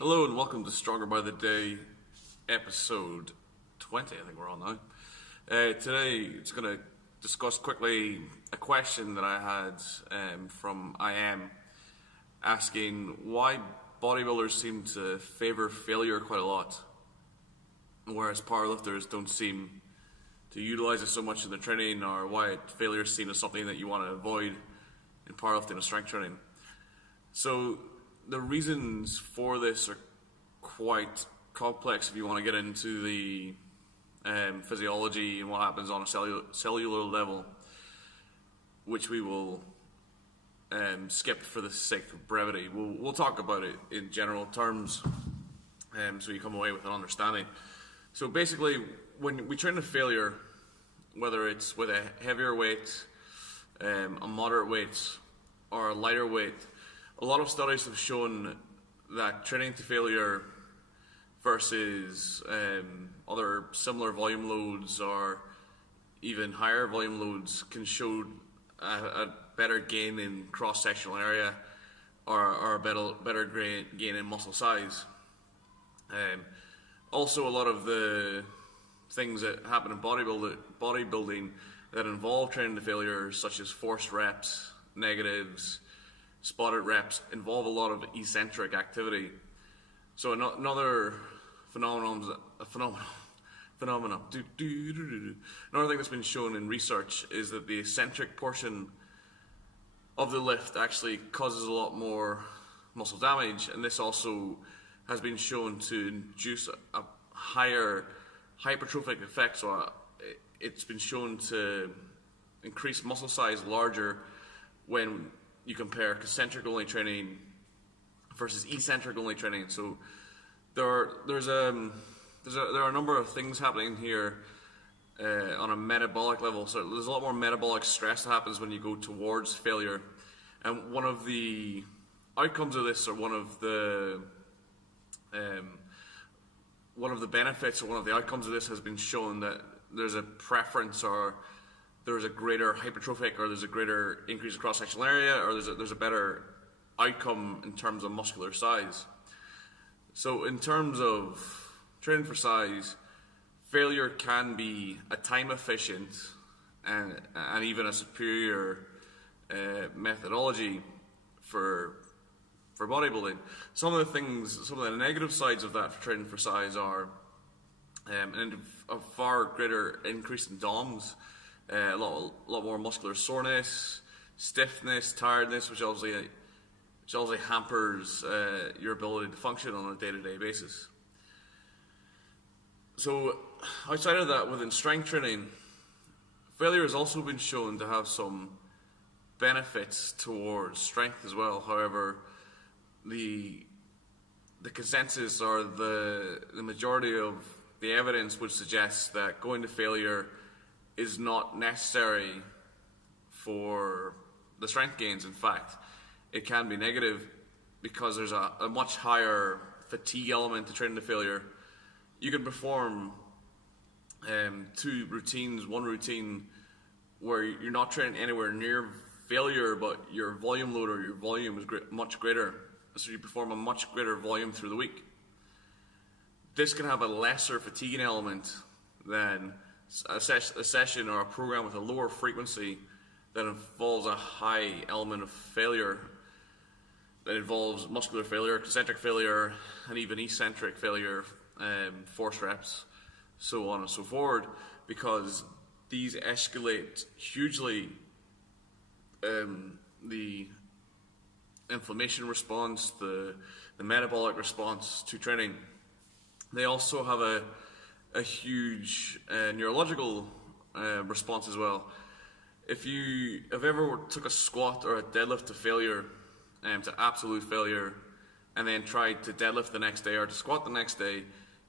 Hello and welcome to Stronger by the Day, episode 20, I think we're on now. Today, it's going to discuss quickly a question that I had from IM asking why bodybuilders seem to favour failure quite a lot, whereas powerlifters don't seem to utilise it so much in their training, or why failure is seen as something that you want to avoid in powerlifting and strength training. So the reasons for this are quite complex if you want to get into the physiology and what happens on a cellular level, which we will skip for the sake of brevity. We'll talk about it in general terms so you come away with an understanding. So basically, when we train to failure, whether it's with a heavier weight, a moderate weight, or a lighter weight, a lot of studies have shown that training to failure versus other similar volume loads or even higher volume loads can show a better gain in cross-sectional area or a better gain in muscle size. Also, a lot of the things that happen in bodybuilding that involve training to failure, such as forced reps, negatives, spotted reps, involve a lot of eccentric activity. So another phenomenon. Another thing that's been shown in research is that the eccentric portion of the lift actually causes a lot more muscle damage, and this also has been shown to induce a higher hypertrophic effect. So it's been shown to increase muscle size larger when you compare concentric only training versus eccentric only training. So there are a number of things happening here on a metabolic level. So there's a lot more metabolic stress that happens when you go towards failure, and one of the outcomes of this, or one of the benefits, or one of the outcomes of this, has been shown that there's a preference, or there's a greater hypertrophic, or there's a greater increase in cross-sectional area, or there's a better outcome in terms of muscular size. So in terms of training for size, failure can be a time efficient and even a superior methodology for bodybuilding. Some of the negative sides of that for training for size are a far greater increase in DOMs, a lot more muscular soreness, stiffness, tiredness, which obviously hampers your ability to function on a day-to-day basis. So outside of that, within strength training, failure has also been shown to have some benefits towards strength as well. However, the consensus, or the majority of the evidence, would suggest that going to failure is not necessary for the strength gains. In fact, it can be negative because there's a much higher fatigue element to training to failure. You can perform two routines, one routine where you're not training anywhere near failure, but your volume load or your volume is much greater. So you perform a much greater volume through the week. This can have a lesser fatiguing element than a session or a program with a lower frequency that involves a high element of failure, that involves muscular failure, concentric failure, and even eccentric failure, force reps, so on and so forth, because these escalate hugely the inflammation response, the metabolic response to training. They also have a huge neurological response as well. If you have ever took a squat or a deadlift to failure, to absolute failure, and then tried to deadlift the next day or to squat the next day,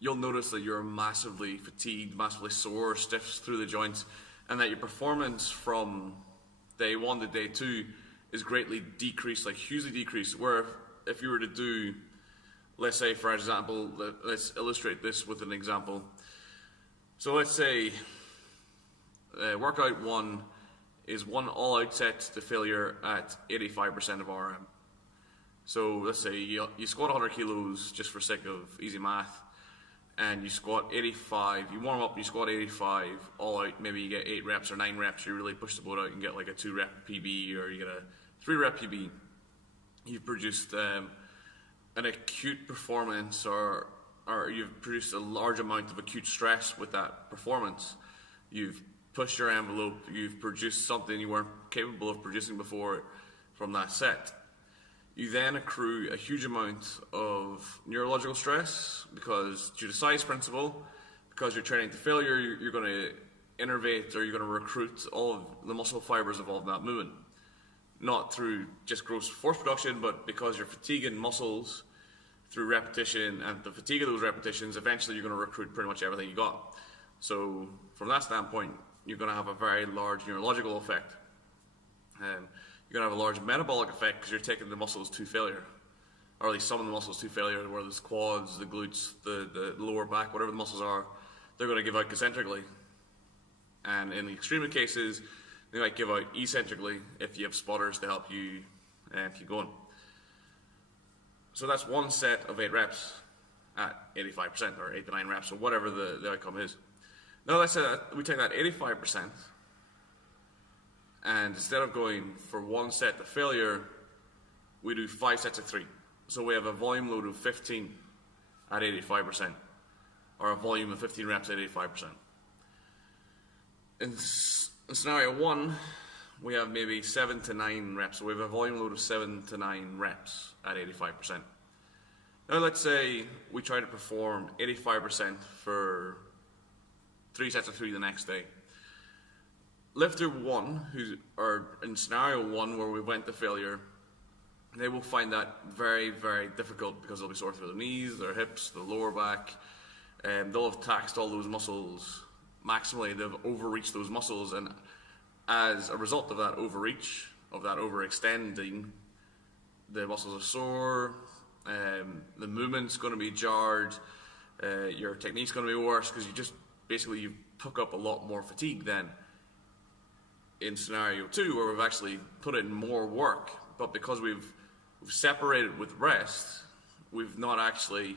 you'll notice that you're massively fatigued, massively sore, stiff through the joints, and that your performance from day 1 to day 2 is greatly decreased, like hugely decreased. Where if you were to do, let's say for example, let's illustrate this with an example. So let's say workout 1 is one all-out set to failure at 85% of RM. So let's say you squat 100 kilos just for sake of easy math, and you squat 85, you warm up, you squat 85 all out, maybe you get 8 reps or 9 reps, you really push the boat out and get like a 2 rep PB, or you get a 3 rep PB. You've produced an acute performance, or you've produced a large amount of acute stress with that performance. You've pushed your envelope, you've produced something you weren't capable of producing before from that set. You then accrue a huge amount of neurological stress because, due to size principle, because you're training to failure, you're going to innervate, or you're going to recruit all of the muscle fibers involved in that movement. Not through just gross force production, but because you're fatiguing muscles through repetition, and the fatigue of those repetitions, eventually you're going to recruit pretty much everything you got. So from that standpoint, you're going to have a very large neurological effect. You're going to have a large metabolic effect because you're taking the muscles to failure, or at least some of the muscles to failure, whether it's quads, the glutes, the lower back, whatever the muscles are, they're going to give out concentrically. And in the extreme cases, they might give out eccentrically if you have spotters to help you keep going. So that's one set of 8 reps at 85%, or 8 to 9 reps, or whatever the outcome is. Now let's say that we take that 85%, and instead of going for one set to failure, we do 5 sets of 3. So we have a volume load of 15 at 85%, or a volume of 15 reps at 85%. In scenario 1, we have maybe 7 to 9 reps. So we have a volume load of 7 to 9 reps at 85%. Now let's say we try to perform 85% for 3 sets of 3 the next day. Lifter 1, or in scenario 1 where we went to failure, they will find that very, very difficult because they'll be sore through their knees, their hips, their lower back, and they'll have taxed all those muscles maximally. They've overreached those muscles, and as a result of that overreach, of that overextending, the muscles are sore, the movement's going to be jarred, your technique's going to be worse because you took up a lot more fatigue then. In scenario 2, where we've actually put in more work, but because we've separated with rest, we've not actually,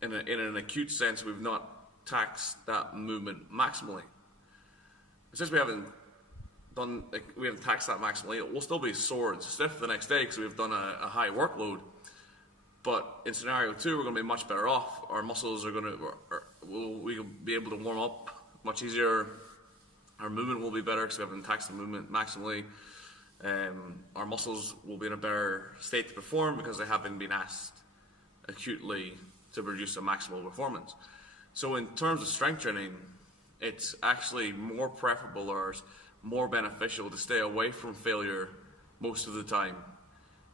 in an acute sense, we've not taxed that movement maximally. Since we haven't taxed that maximally, it will still be sore and stiff the next day because we've done a high workload. But in scenario 2, we're going to be much better off. Our muscles are we'll be able to warm up much easier. Our movement will be better because we haven't taxed the movement maximally. Our muscles will be in a better state to perform because they haven't been asked acutely to produce a maximal performance. So in terms of strength training, it's actually more preferable or more beneficial to stay away from failure most of the time,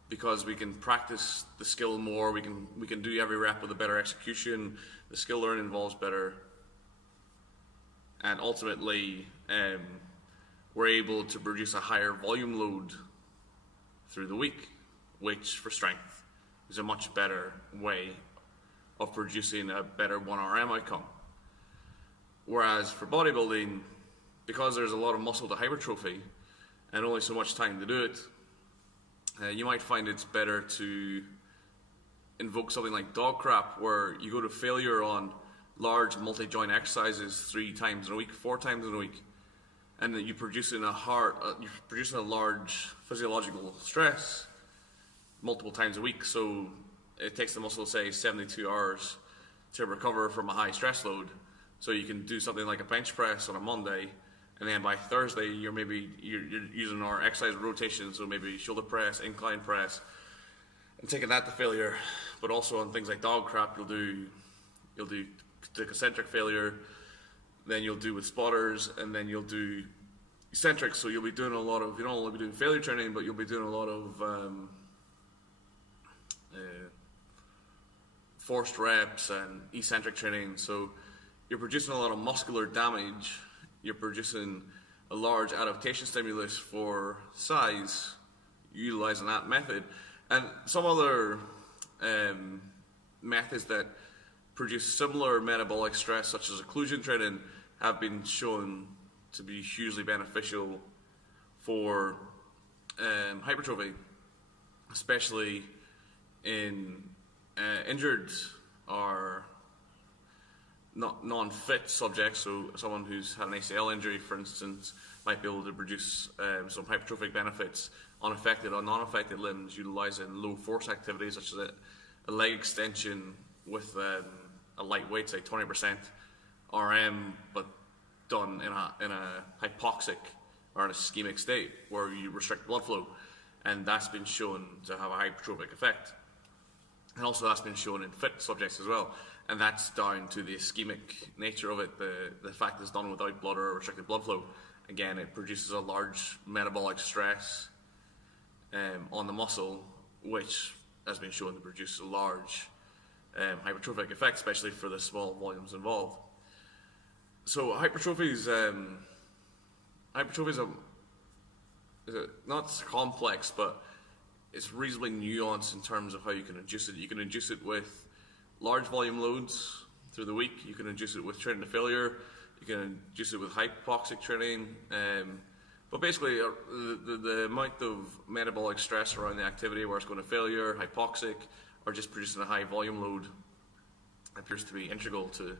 because we can practice the skill more, we can do every rep with a better execution, the skill learning involves better, and ultimately we're able to produce a higher volume load through the week, which for strength is a much better way of producing a better 1RM outcome. Whereas for bodybuilding, because there's a lot of muscle to hypertrophy and only so much time to do it, you might find it's better to invoke something like dog crap, where you go to failure on large multi-joint exercises 3 times in a week, 4 times in a week, and that you're producing a large physiological stress multiple times a week. So it takes the muscle, say, 72 hours to recover from a high stress load. So you can do something like a bench press on a Monday, and then by Thursday you're using our exercise rotation, so maybe shoulder press, incline press, and taking that to failure. But also on things like dog crap, you'll do the concentric failure, then you'll do with spotters, and then you'll do eccentric. So you'll be doing a lot of, you don't only be doing failure training, but you'll be doing a lot of forced reps and eccentric training. So you're producing a lot of muscular damage, you're producing a large adaptation stimulus for size, utilizing that method. And some other methods that produce similar metabolic stress, such as occlusion training, have been shown to be hugely beneficial for hypertrophy, especially in injured or non-fit subjects, so someone who's had an ACL injury, for instance, might be able to produce some hypertrophic benefits on affected or non-affected limbs, utilizing low force activities such as a leg extension with a light weight, say 20% RM, but done in a hypoxic or in a ischemic state where you restrict blood flow, and that's been shown to have a hypertrophic effect. And also that's been shown in fit subjects as well, and that's down to the ischemic nature of it, the fact it's done without blood or restricted blood flow. Again, it produces a large metabolic stress on the muscle, which has been shown to produce a large hypertrophic effect, especially for the small volumes involved. So hypertrophy is not complex, but it's reasonably nuanced in terms of how you can induce it. You can induce it with large volume loads through the week. You can induce it with training to failure. You can induce it with hypoxic training. But basically, the amount of metabolic stress around the activity, where it's going to failure, hypoxic, or just producing a high volume load, appears to be integral to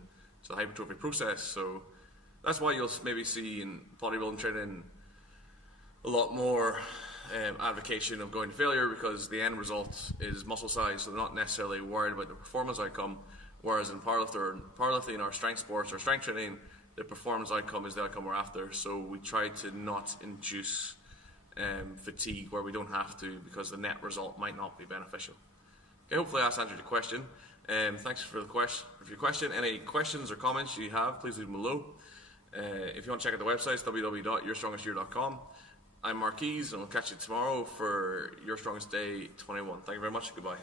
the hypertrophy process. So that's why you'll maybe see in bodybuilding training a lot more advocation of going to failure, because the end result is muscle size, so they're not necessarily worried about the performance outcome. Whereas in powerlifting or strength sports or strength training, the performance outcome is the outcome we're after. So we try to not induce fatigue where we don't have to, because the net result might not be beneficial. Okay, hopefully that's answered your question. Thanks for your question. Any questions or comments you have, please leave them below. If you want to check out the website, it's www.yourstrongestyear.com. I'm Marquise, and we'll catch you tomorrow for Your Strongest Day 21. Thank you very much. Goodbye.